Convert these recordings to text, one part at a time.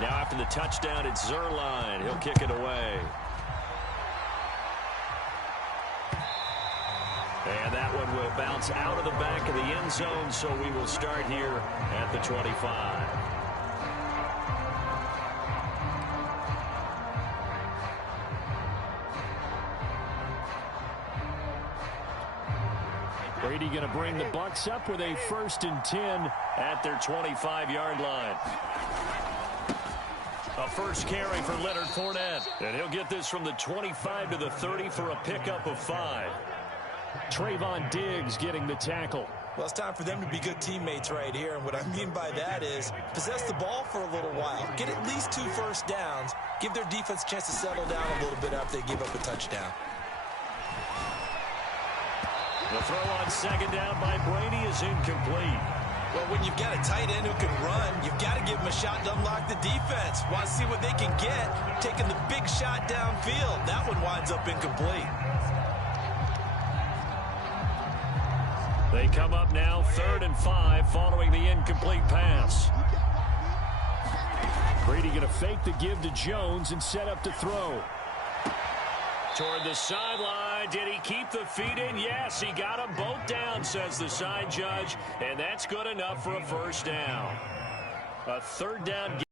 Now after the touchdown, it's Zerline. He'll kick it away. And that one will bounce out of the back of the end zone, so we will start here at the 25. Brady going to bring the Bucs up with a 1st and 10 at their 25-yard line. A first carry for Leonard Fournette. And he'll get this from the 25 to the 30 for a pickup of 5. Trayvon Diggs getting the tackle. Well, it's time for them to be good teammates right here. And what I mean by that is possess the ball for a little while. Get at least 2 first downs. Give their defense a chance to settle down a little bit after they give up a touchdown. The throw on 2nd down by Brady is incomplete. Well, when you've got a tight end who can run, you've got to give him a shot to unlock the defense. Want to see what they can get, taking the big shot downfield. That one winds up incomplete. They come up now 3rd and 5 following the incomplete pass. Brady going to fake the give to Jones and set up to throw. Toward the sideline. Did he keep the feet in? Yes, he got them both down, says the side judge. And that's good enough for a 1st down. A 3rd down.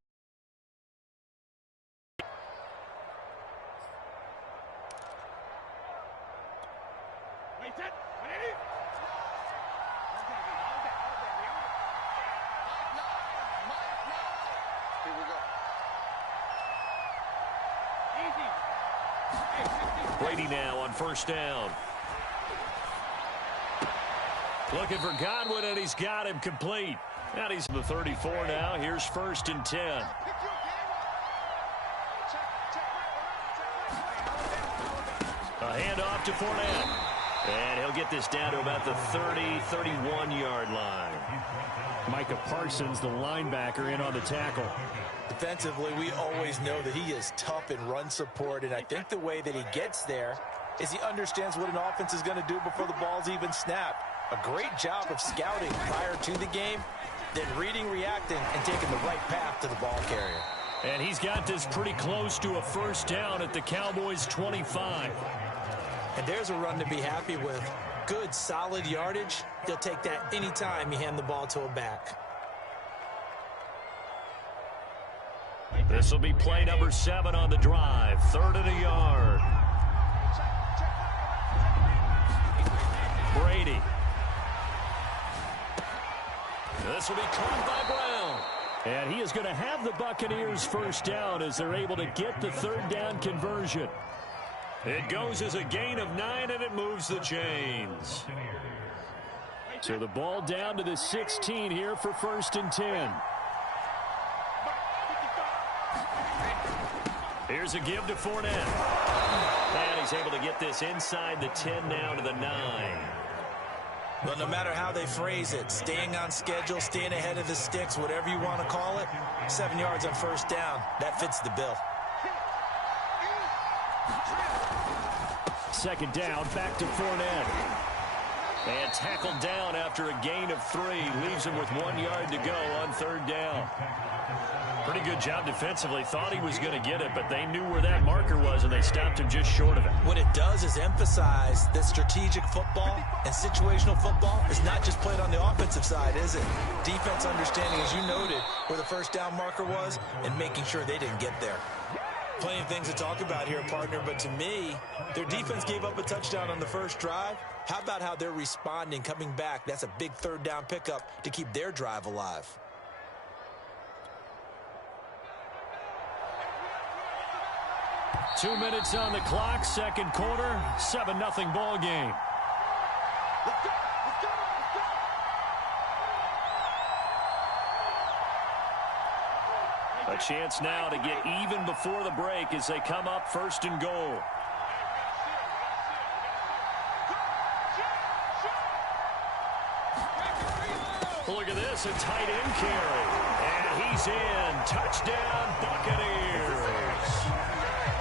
Brady now on 1st down. Looking for Godwin, and he's got him complete. And he's the 34 now. Here's 1st and 10. A handoff to Fournette. And he'll get this down to about the 30, 31-yard line. Micah Parsons, the linebacker, in on the tackle. Defensively, we always know that he is tough in run support, and I think the way that he gets there is he understands what an offense is going to do before the ball's even snapped. A great job of scouting prior to the game, then reading, reacting, and taking the right path to the ball carrier. And he's got this pretty close to a 1st down at the Cowboys' 25. And there's a run to be happy with. Good, solid yardage. They'll take that anytime you hand the ball to a back. This will be play number 7 on the drive. 3rd and a yard. Brady. This will be caught by Brown. And he is going to have the Buccaneers 1st down as they're able to get the 3rd down conversion. It goes as a gain of 9, and it moves the chains. So the ball down to the 16 here for 1st and 10. Here's a give to Fournette. And he's able to get this inside the 10 now to the 9. Well, no matter how they phrase it, staying on schedule, staying ahead of the sticks, whatever you want to call it, 7 yards on 1st down, that fits the bill. 2nd down, back to Fournette. And tackled down after a gain of 3. Leaves him with 1 yard to go on 3rd down. Pretty good job defensively. Thought he was going to get it, but they knew where that marker was, and they stopped him just short of it. What it does is emphasize that strategic football and situational football is not just played on the offensive side, is it? Defense understanding, as you noted, where the 1st down marker was and making sure they didn't get there. Plenty of things to talk about here, partner, but to me, their defense gave up a touchdown on the 1st drive. How about how they're responding, coming back? That's a big 3rd down pickup to keep their drive alive. Two minutes on the clock, 2nd quarter, 7-0 ball game. A chance now to get even before the break as they come up 1st and goal. Look at this, a tight end carry. And he's in. Touchdown, Buccaneers.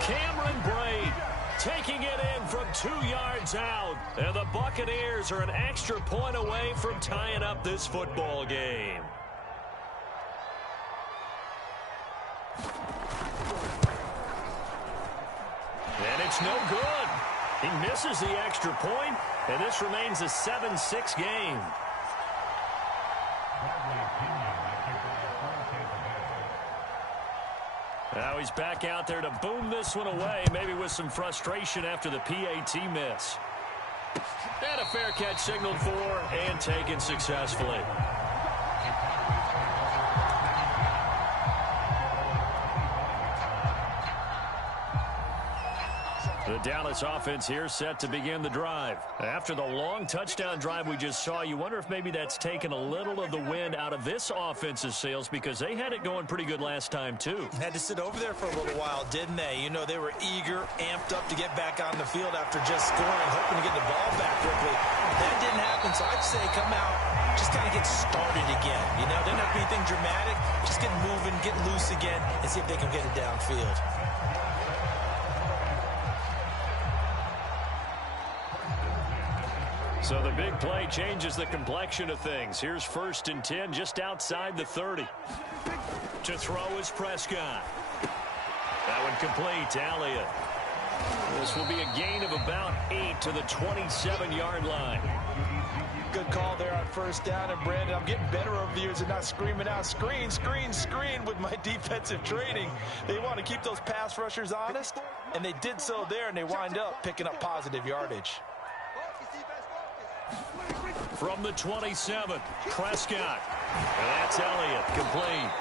Cameron Brate taking it in from 2 yards out. And the Buccaneers are an extra point away from tying up this football game. And it's no good. He misses the extra point, and this remains a 7-6 game. Now he's back out there to boom this one away, maybe with some frustration after the PAT miss. And a fair catch signaled for and taken successfully. The Dallas offense here set to begin the drive. After the long touchdown drive we just saw, you wonder if maybe that's taken a little of the wind out of this offense's sails because they had it going pretty good last time too. Had to sit over there for a little while, didn't they? You know, they were eager, amped up to get back on the field after just scoring, hoping to get the ball back quickly. That didn't happen, so I'd say come out, just kind of get started again. You know, didn't have to be anything dramatic. Just get moving, get loose again, and see if they can get it downfield. So the big play changes the complexion of things. Here's 1st and 10 just outside the 30. To throw is Prescott. That one complete to Elliott. This will be a gain of about 8 to the 27-yard line. Good call there on 1st down. And, Brandon, I'm getting better over the years and not screaming out, screen, screen, screen with my defensive training. They want to keep those pass rushers honest, and they did so there, and they wind up picking up positive yardage. From the 27, Prescott. And that's Elliott, complete.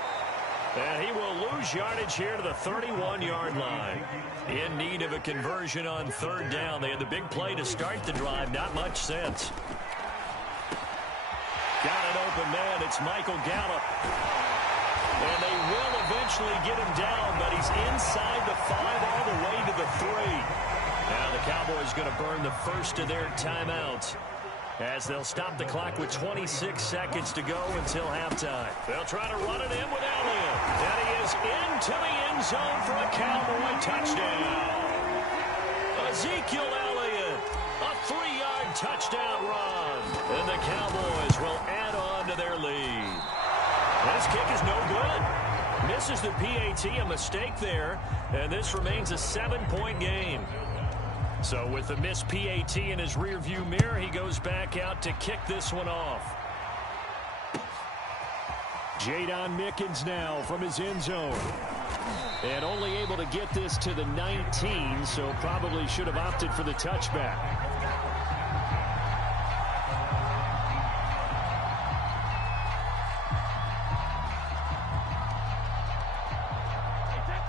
And he will lose yardage here to the 31-yard line. In need of a conversion on 3rd down. They had the big play to start the drive. Not much sense. Got an open man. It's Michael Gallup. And they will eventually get him down, but he's inside the 5 all the way to the 3. Now the Cowboys going to burn the first of their timeouts, as they'll stop the clock with 26 seconds to go until halftime. They'll try to run it in with Elliott. And he is into the end zone for a Cowboy touchdown. Ezekiel Elliott, a 3-yard touchdown run. And the Cowboys will add on to their lead. This kick is no good. Misses the PAT, a mistake there. And this remains a 7-point game. So with the missed PAT in his rearview mirror, he goes back out to kick this one off. Jadon Mickens now from his end zone. And only able to get this to the 19, so probably should have opted for the touchback.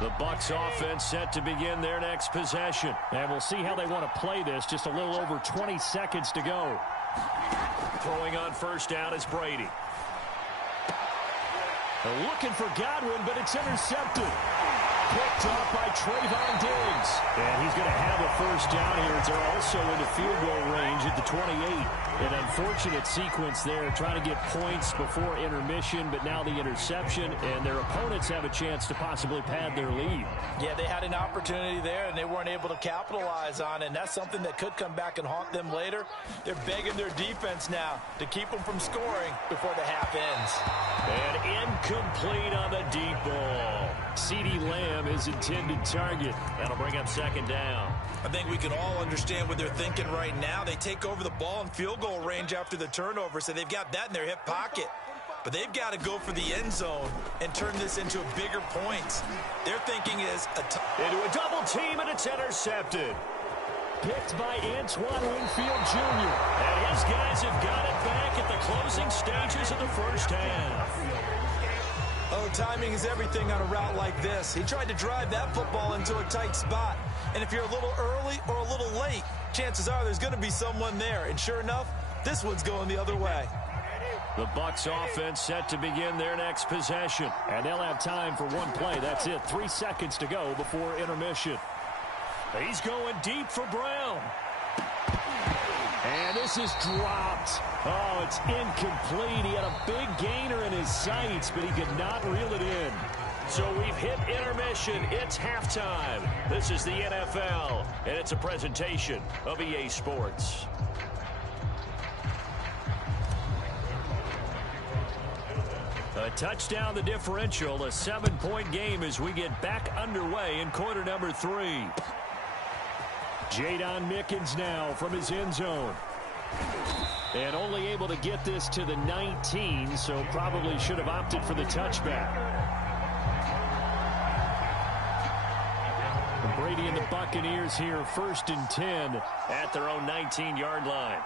The Bucs offense set to begin their next possession. And we'll see how they want to play this. Just a little over 20 seconds to go. Throwing on 1st down is Brady. They're looking for Godwin, but it's intercepted. Picked off by Trayvon Diggs. And he's going to have a 1st down here. They're also into field goal range at the 28. An unfortunate sequence there, trying to get points before intermission, but now the interception, and their opponents have a chance to possibly pad their lead. Yeah, they had an opportunity there, and they weren't able to capitalize on it, and that's something that could come back and haunt them later. They're begging their defense now to keep them from scoring before the half ends. And incomplete on the deep ball. CeeDee Lamb is intended target. That'll bring up 2nd down. I think we can all understand what they're thinking right now. They take over the ball in field goal range after the turnover, so they've got that in their hip pocket. But they've got to go for the end zone and turn this into a bigger point. Their thinking is into a double team, and it's intercepted. Picked by Antoine Winfield Jr. And his guys have got it back at the closing stages of the 1st half. Oh, timing is everything on a route like this. He tried to drive that football into a tight spot. And if you're a little early or a little late, chances are there's going to be someone there. And sure enough, this one's going the other way. The Bucs offense set to begin their next possession. And they'll have time for one play. That's it. 3 seconds to go before intermission. He's going deep for Brown. And this is dropped. Oh, it's incomplete. He had a big gainer in his sights, but he could not reel it in. So we've hit intermission. It's halftime. This is the NFL, and it's a presentation of EA Sports. A touchdown, the differential, a 7-point game as we get back underway in quarter number 3. Jadon Mickens now from his end zone. And only able to get this to the 19, so probably should have opted for the touchback. Brady and the Buccaneers here, 1st and 10 at their own 19-yard line.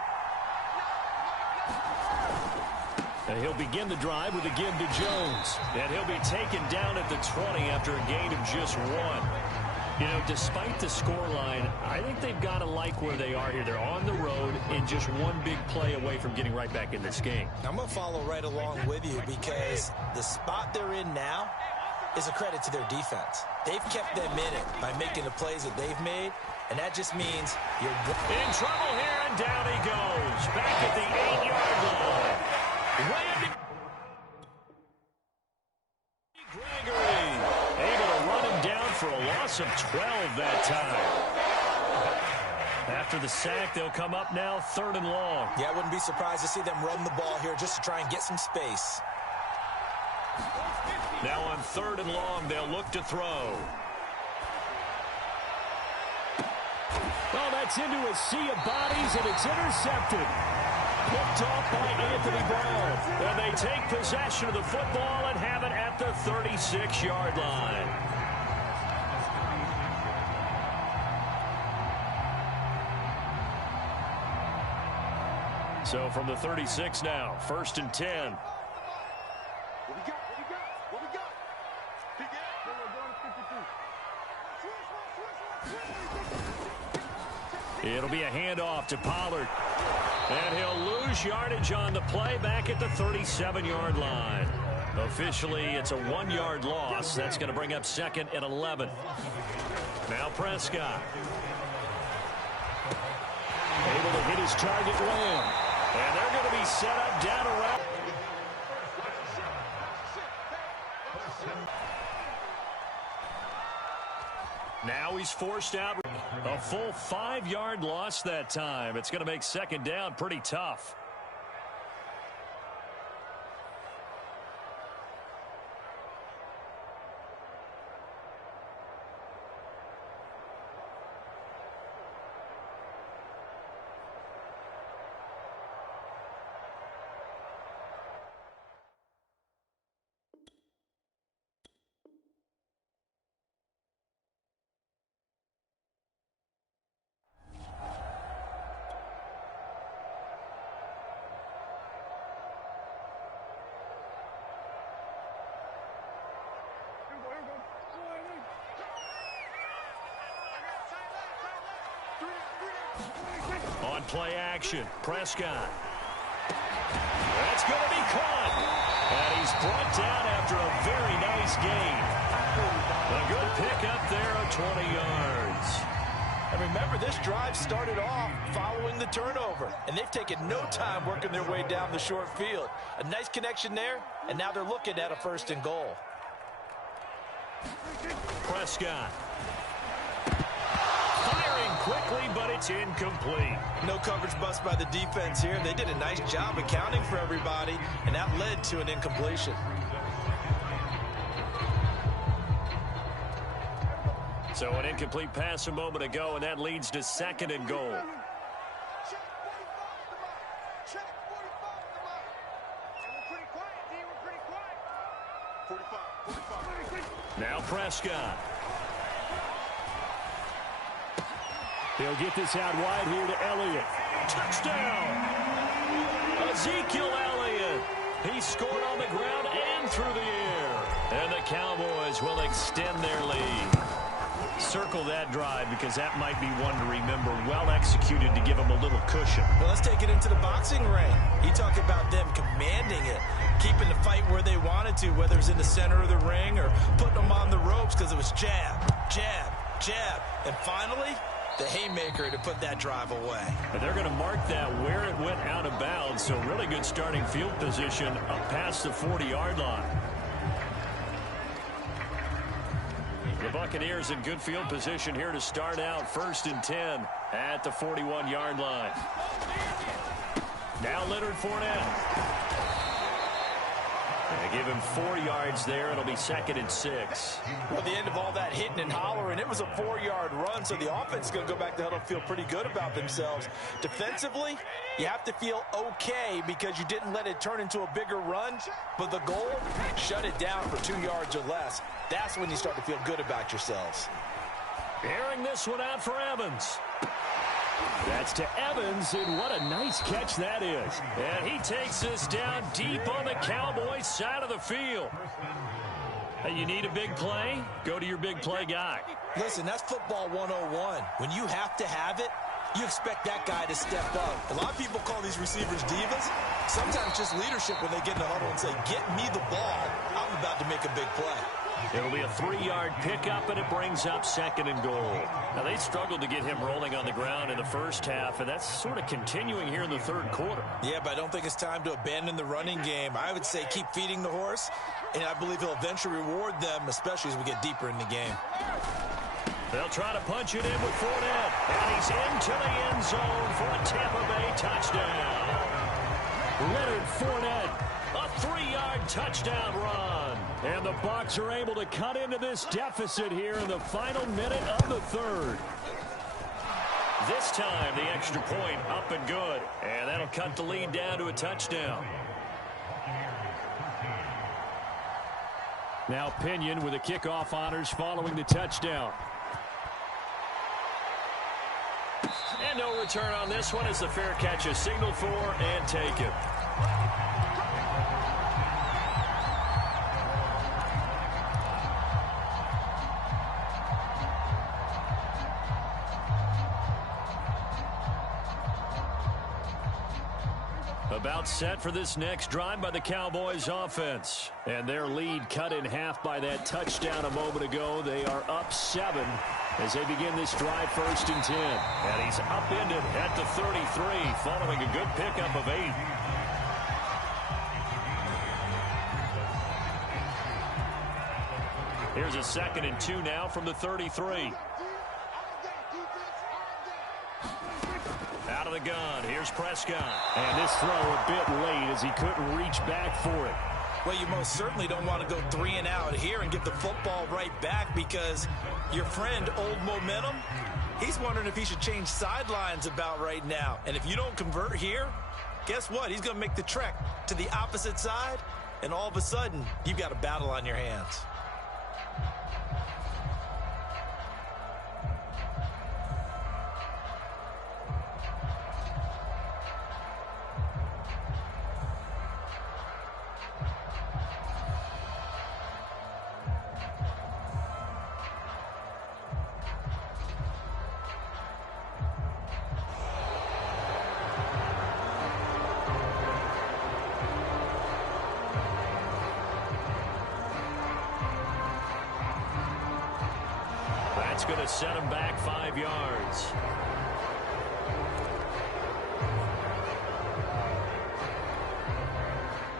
And he'll begin the drive with a give to Jones. And he'll be taken down at the 20 after a gain of just 1. You know, despite the scoreline, I think they've got to like where they are here. They're on the road and just one big play away from getting right back in this game. I'm going to follow right along with you because the spot they're in now is a credit to their defense. They've kept them in it by making the plays that they've made, and that just means you're in trouble here, and down he goes. Back at the 8-yard line. Randy Gregory able to run him down for a loss of 12 that time. After the sack, they'll come up now 3rd and long. Yeah, I wouldn't be surprised to see them run the ball here just to try and get some space. Now on 3rd and long, they'll look to throw. Well, that's into a sea of bodies, and it's intercepted. Picked off by Anthony Brown. And they take possession of the football and have it at the 36-yard line. So from the 36 now, 1st and 10. It'll be a handoff to Pollard. And he'll lose yardage on the play back at the 37-yard line. Officially, it's a 1-yard loss. That's going to bring up 2nd and 11. Now Prescott. Able to hit his target Lamb. And they're going to be set up down around. Now he's forced out. A full 5-yard loss that time. It's going to make 2nd down pretty tough. On play action, Prescott. That's going to be caught. And he's brought down after a very nice gain. A good pickup there of 20 yards. And remember, this drive started off following the turnover. And they've taken no time working their way down the short field. A nice connection there, and now they're looking at a 1st and goal. Prescott. Firing quickly, but it's incomplete. No coverage bust by the defense here. They did a nice job accounting for everybody, and that led to an incompletion. So an incomplete pass a moment ago, and that leads to 2nd and goal. Now Prescott. He'll get this out wide here to Elliott. Touchdown! Ezekiel Elliott. He scored on the ground and through the air. And the Cowboys will extend their lead. Circle that drive because that might be one to remember. Well executed to give them a little cushion. Well, let's take it into the boxing ring. You talk about them commanding it, keeping the fight where they wanted to, whether it was in the center of the ring or putting them on the ropes because it was jab, jab, jab. And finally, the haymaker to put that drive away. And they're going to mark that where it went out of bounds. So really good starting field position up past the 40-yard line. The Buccaneers in good field position here to start out 1st and 10 at the 41-yard line. Now Leonard Fournette. They give him 4 yards there. It'll be 2nd and 6. Well, at the end of all that hitting and hollering, it was a 4-yard run, so the offense is going to go back to huddle and feel pretty good about themselves. Defensively, you have to feel okay because you didn't let it turn into a bigger run, but the goal, shut it down for 2 yards or less. That's when you start to feel good about yourselves. Airing this one out for Evans. That's to Evans, and what a nice catch that is. And he takes this down deep on the Cowboys side of the field. Hey, you need a big play? Go to your big play guy. Listen, that's football 101. When you have to have it, you expect that guy to step up. A lot of people call these receivers divas. Sometimes just leadership when they get in the huddle and say, get me the ball. I'm about to make a big play. It'll be a 3-yard pickup, and it brings up 2nd and goal. Now, they struggled to get him rolling on the ground in the first half, and that's sort of continuing here in the third quarter. Yeah, but I don't think it's time to abandon the running game. I would say keep feeding the horse, and I believe he'll eventually reward them, especially as we get deeper in the game. They'll try to punch it in with Fournette, and he's into the end zone for a Tampa Bay touchdown. Leonard Fournette, a 3-yard touchdown run. And the Bucs are able to cut into this deficit here in the final minute of the third. This time, the extra point up and good. And that'll cut the lead down to a touchdown. Now Pinion with the kickoff honors following the touchdown. And no return on this one as the fair catch is signaled for and taken. About set for this next drive by the Cowboys offense. And their lead cut in half by that touchdown a moment ago. They are up 7 as they begin this drive 1st and 10. And he's upended at the 33 following a good pickup of 8. Here's a 2nd and 2 now from the 33. Out of the gun, here's Prescott. And this throw a bit late as he couldn't reach back for it. Well, you most certainly don't want to go 3 and out here and get the football right back because your friend, Old Momentum, he's wondering if he should change sidelines about right now. And if you don't convert here, guess what? He's going to make the trek to the opposite side, and all of a sudden, you've got a battle on your hands. That's going to set him back 5 yards.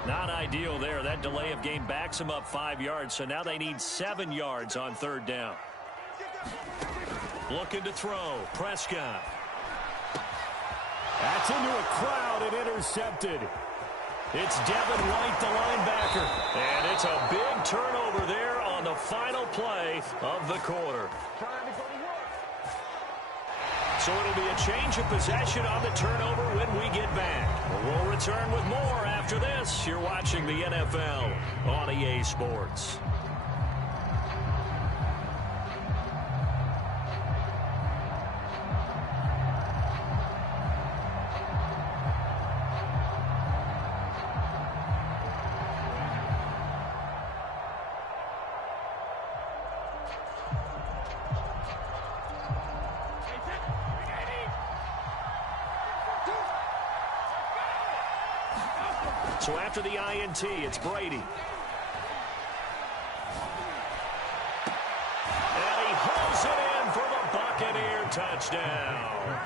Not ideal there. That delay of game backs him up 5 yards, so now they need 7 yards on 3rd down. Looking to throw. Prescott. That's into a crowd and intercepted. It's Devin White, the linebacker. And it's a big turnover there on the final play of the quarter. So it'll be a change of possession on the turnover when we get back. We'll return with more after this. You're watching the NFL on EA Sports. So after the INT, it's Brady. And he hauls it in for the Buccaneer touchdown.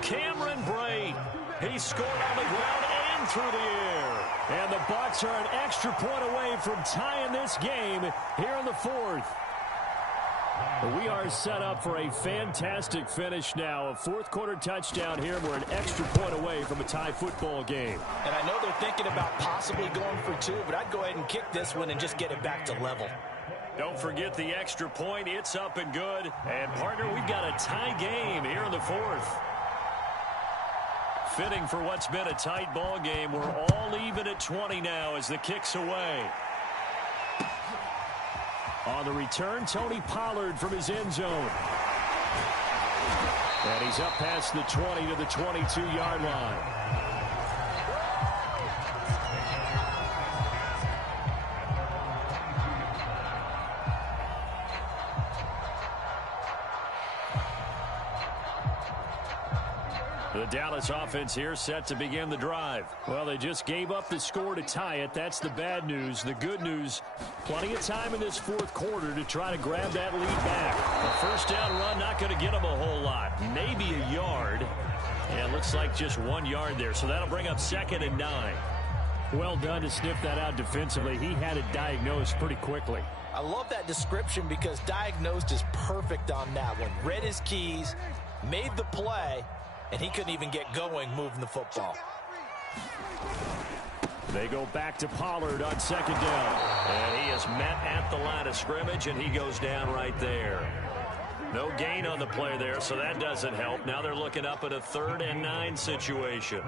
Cameron Brate, he scored on the ground and through the air. And the Bucs are an extra point away from tying this game here in the 4th. We are set up for a fantastic finish now. A fourth-quarter touchdown here. We're an extra point away from a tie football game. And I know they're thinking about possibly going for two, but I'd go ahead and kick this one and just get it back to level. Don't forget the extra point. It's up and good. And, partner, we've got a tie game here in the fourth. Fitting for what's been a tight ball game. We're all even at 20 now as the kick's away. On the return, Tony Pollard from his end zone. And he's up past the 20 to the 22-yard line. The Dallas offense here set to begin the drive. Well, they just gave up the score to tie it. That's the bad news. The good news, plenty of time in this fourth quarter to try to grab that lead back. A first down run, not going to get them a whole lot. Maybe a yard. And it looks like just 1 yard there. So that'll bring up 2nd and 9. Well done to sniff that out defensively. He had it diagnosed pretty quickly. I love that description because diagnosed is perfect on that one. Read his keys, made the play, and he couldn't even get going moving the football. They go back to Pollard on 2nd down. And he is met at the line of scrimmage, and he goes down right there. No gain on the play there, so that doesn't help. Now they're looking up at a 3rd and 9 situation.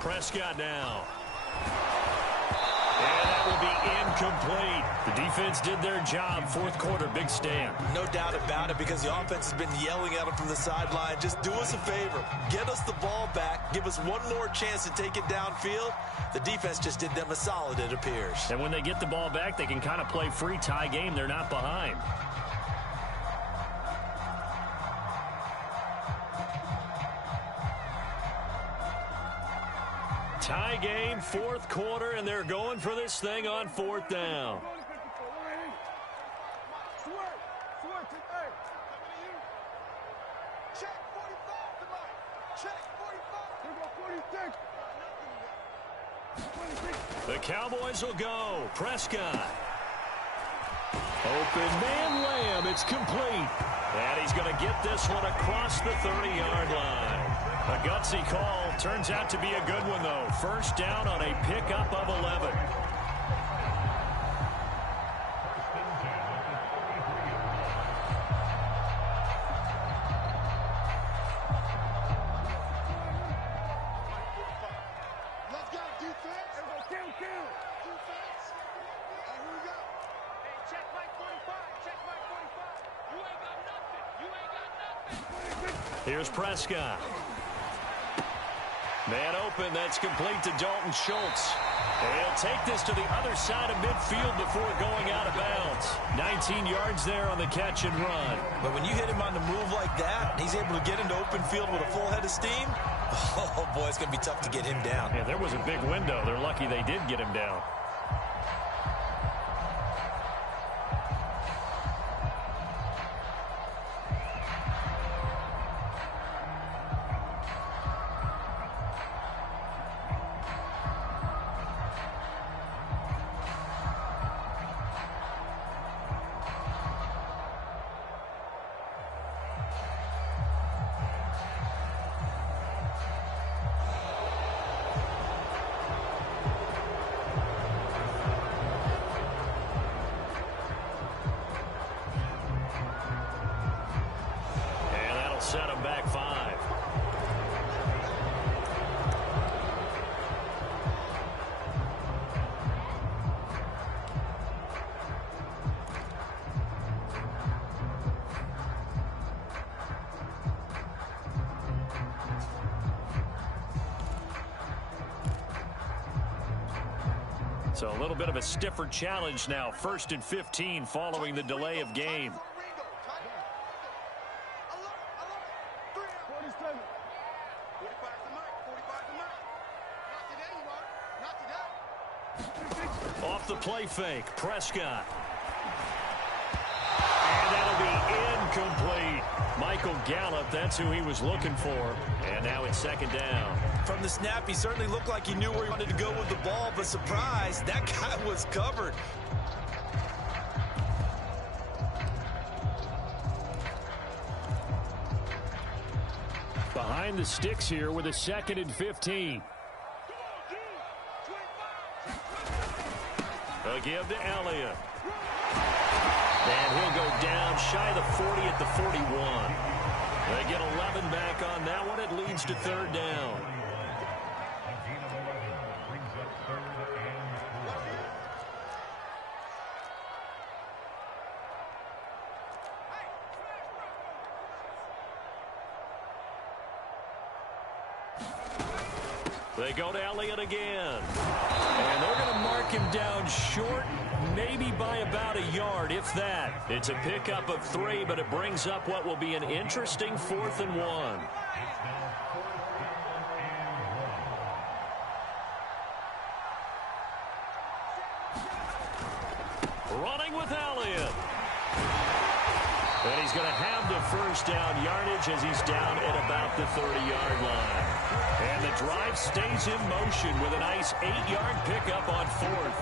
Prescott now. And that will be incomplete. The defense did their job. Fourth quarter, big stand. No doubt about it, because the offense has been yelling at him from the sideline. Just do us a favor. Get us the ball back. Give us one more chance to take it downfield. The defense just did them a solid, it appears. And when they get the ball back, they can kind of play free tie game. They're not behind. Tie game, fourth quarter, and they're going for this thing on 4th down. The Cowboys will go. Prescott. Open man Lamb. It's complete. And he's going to get this one across the 30-yard line. A gutsy call. Turns out to be a good one, though. First down on a pickup of 11. Let's go, defense. Kill. Defense. And here we go. Hey, check Mike 45. Check Mike 45. You ain't got nothing. Here's Prescott. Man open, that's complete to Dalton Schultz. And he'll take this to the other side of midfield before going out of bounds. 19 yards there on the catch and run. But when you hit him on the move like that, he's able to get into open field with a full head of steam, oh, boy, it's going to be tough to get him down. Yeah, there was a big window. They're lucky they did get him down. Set him back 5. So a little bit of a stiffer challenge now. 1st and 15 following the delay of game. Off the play fake, Prescott. And that'll be incomplete. Michael Gallup, that's who he was looking for. And now it's second down. From the snap, he certainly looked like he knew where he wanted to go with the ball, but surprise, that guy was covered. Behind the sticks here with a 2nd and 15. A give to Elliott. And he'll go down shy of the 40 at the 41. They get 11 back on that one. It leads to third down. They go to Elliott again. And they're going to mark him down short, maybe by about a yard, if that. It's a pickup of 3, but it brings up what will be an interesting 4th and 1. Running with Elliott. And he's going to have the first down yardage as he's down at about the 30-yard line. And the drive stays in motion with a nice 8-yard pickup on 4th.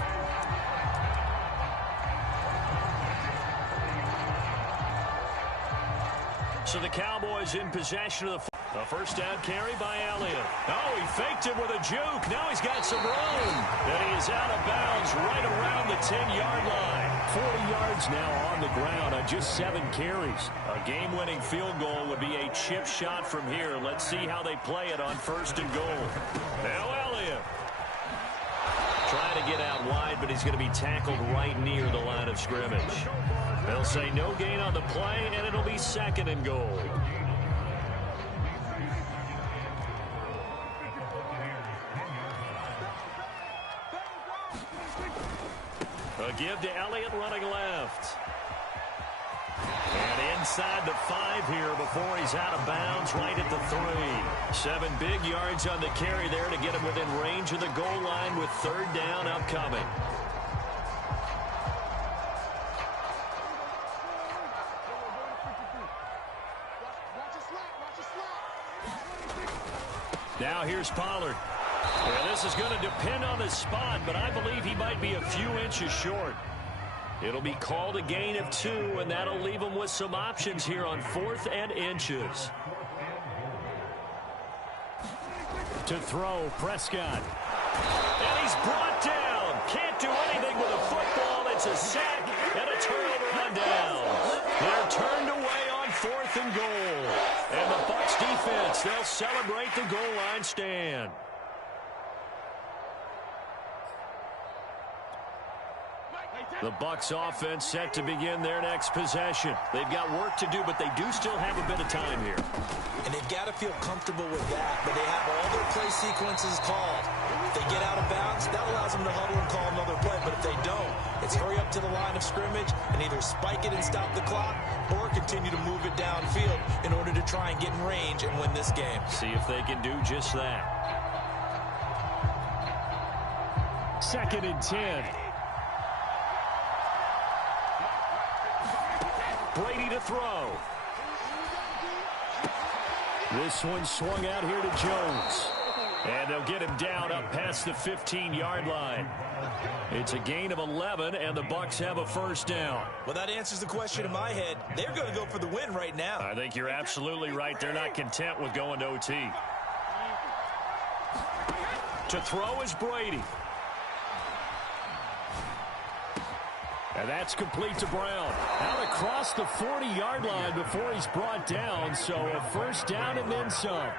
So the Cowboys in possession of the first down carry by Elliott. Oh, he faked it with a juke. Now he's got some room. And he is out of bounds right around the 10-yard line. 40 yards now on the ground on just 7 carries. A game-winning field goal would be a chip shot from here. Let's see how they play it on 1st and goal. Now Elliott. Trying to get out wide, but he's going to be tackled right near the line of scrimmage. They'll say no gain on the play, and it'll be 2nd and goal. A give to Elliott running left. And inside the 5 here before he's out of bounds right at the 3. 7 big yards on the carry there to get him within range of the goal line with 3rd down upcoming. Now here's Pollard. Yeah, this is going to depend on the spot, but I believe he might be a few inches short. It'll be called a gain of 2, and that'll leave him with some options here on 4th and inches. To throw, Prescott. And he's brought down. Can't do anything with a football. It's a sack and a turnover on downs. They're turned away on 4th and goal. And the Bucs defense, they'll celebrate the goal line stand. The Bucs offense set to begin their next possession. They've got work to do, but they do still have a bit of time here. And they've got to feel comfortable with that, but they have all their play sequences called. If they get out of bounds, that allows them to huddle and call another play, but if they don't, it's hurry up to the line of scrimmage and either spike it and stop the clock or continue to move it downfield in order to try and get in range and win this game. See if they can do just that. 2nd and 10. Brady to throw. This one swung out here to Jones. And they'll get him down up past the 15-yard line. It's a gain of 11, and the Bucs have a first down. Well, that answers the question in my head. They're going to go for the win right now. I think you're absolutely right. They're not content with going to OT. To throw is Brady. And that's complete to Brown. Out across the 40-yard line before he's brought down. So a first down and then some.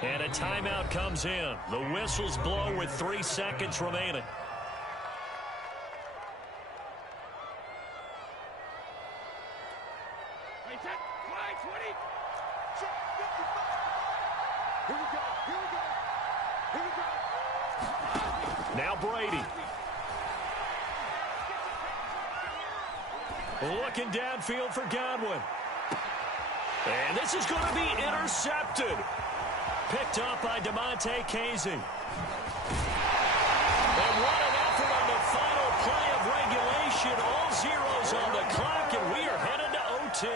And a timeout comes in. The whistles blow with 3 seconds remaining. Now Brady. Looking downfield for Godwin. And this is going to be intercepted. Picked up by DeMonte Casey. And what an effort on the final play of regulation. All zeros on the clock, and we are headed to OT.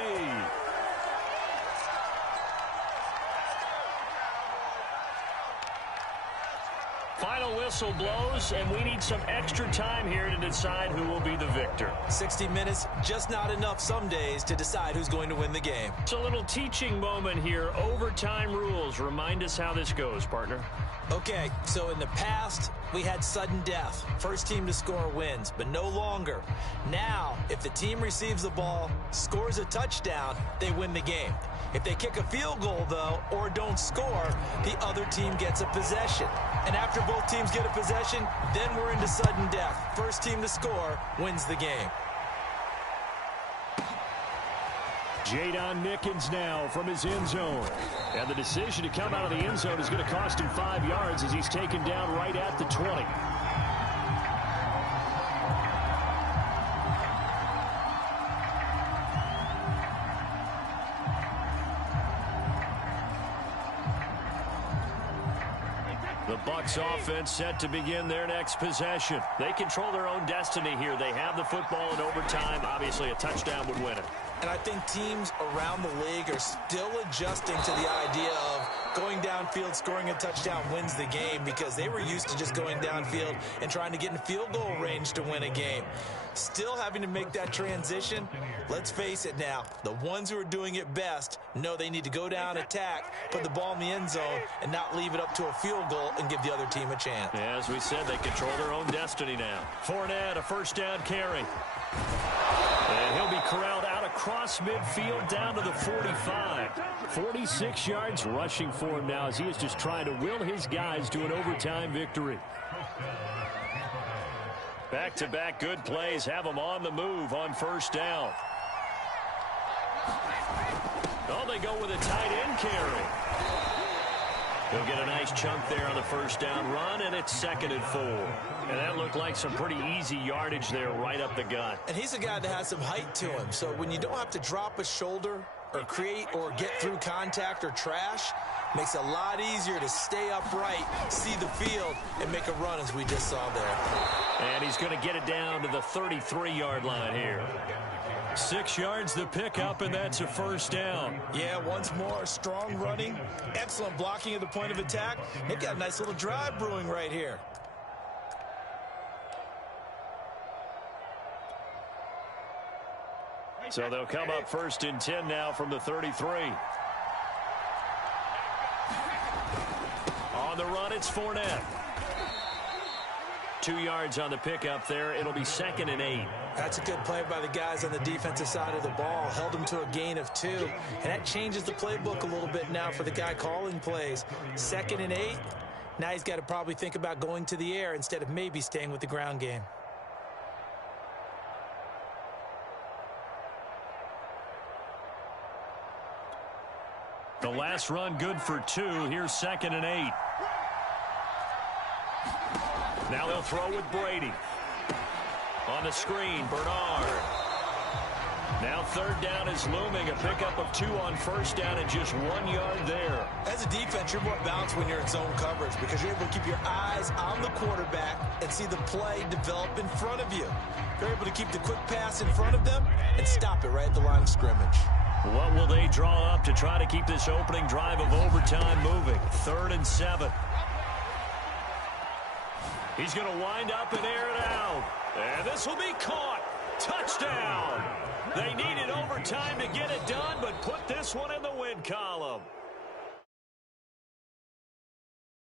Final whistle blows, and we need some extra time here to decide who will be the victor. 60 minutes, just not enough some days to decide who's going to win the game. It's a little teaching moment here. Overtime rules. Remind us how this goes, partner. Okay, so in the past, we had sudden death. First team to score wins, but no longer. Now, if the team receives the ball, scores a touchdown, they win the game. If they kick a field goal, though, or don't score, the other team gets a possession. And after both teams get a possession, then we're into sudden death. First team to score wins the game. Jadon Mickens now from his end zone. And the decision to come out of the end zone is going to cost him 5 yards as he's taken down right at the 20. The Bucs offense set to begin their next possession. They control their own destiny here. They have the football in overtime. Obviously, a touchdown would win it. And I think teams around the league are still adjusting to the idea of going downfield, scoring a touchdown wins the game, because they were used to just going downfield and trying to get in field goal range to win a game. Still having to make that transition. Let's face it now, the ones who are doing it best know they need to go down, attack, put the ball in the end zone, and not leave it up to a field goal and give the other team a chance. As we said, they control their own destiny now. Fournette, a first down carry. And he'll be corralled out across midfield down to the 45. 46 yards rushing for him now as he is just trying to will his guys to an overtime victory. Back-to-back good plays have them on the move on first down. Oh, they go with a tight end carry. He'll get a nice chunk there on the first down run, and it's 2nd and 4. And that looked like some pretty easy yardage there right up the gut. And he's a guy that has some height to him, so when you don't have to drop a shoulder or create or get through contact or trash, makes it a lot easier to stay upright, see the field, and make a run as we just saw there. And he's going to get it down to the 33-yard line here. 6 yards the pickup, and that's a first down. Yeah, once more, strong running, excellent blocking at the point of attack. They've got a nice little drive brewing right here. So they'll come up 1st and 10 now from the 33. On the run, it's Fournette. 2 yards on the pickup there. It'll be 2nd and 8. That's a good play by the guys on the defensive side of the ball. Held him to a gain of 2. And that changes the playbook a little bit now for the guy calling plays. 2nd and 8. Now he's got to probably think about going to the air instead of maybe staying with the ground game. The last run good for 2. Here's 2nd and 8. Now they'll throw with Brady. On the screen, Bernard. Now 3rd down is looming. A pickup of 2 on first down and just 1 yard there. As a defense, you're more balanced when you're in zone coverage because you're able to keep your eyes on the quarterback and see the play develop in front of you. You're able to keep the quick pass in front of them and stop it right at the line of scrimmage. What will they draw up to try to keep this opening drive of overtime moving? 3rd and 7. He's going to wind up and air it out. And this will be caught. Touchdown. They needed overtime to get it done, but put this one in the win column.